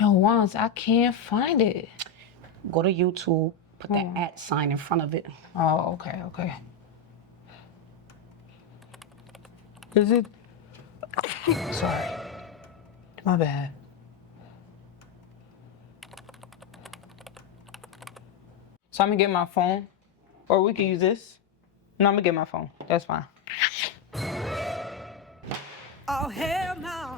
Yo, Wands, I can't find it. Go to YouTube, put that @ sign in front of it. Oh, okay. Is it? Sorry. My bad. So I'm gonna get my phone, or we can use this. No, I'm gonna get my phone. That's fine. Oh, hell no.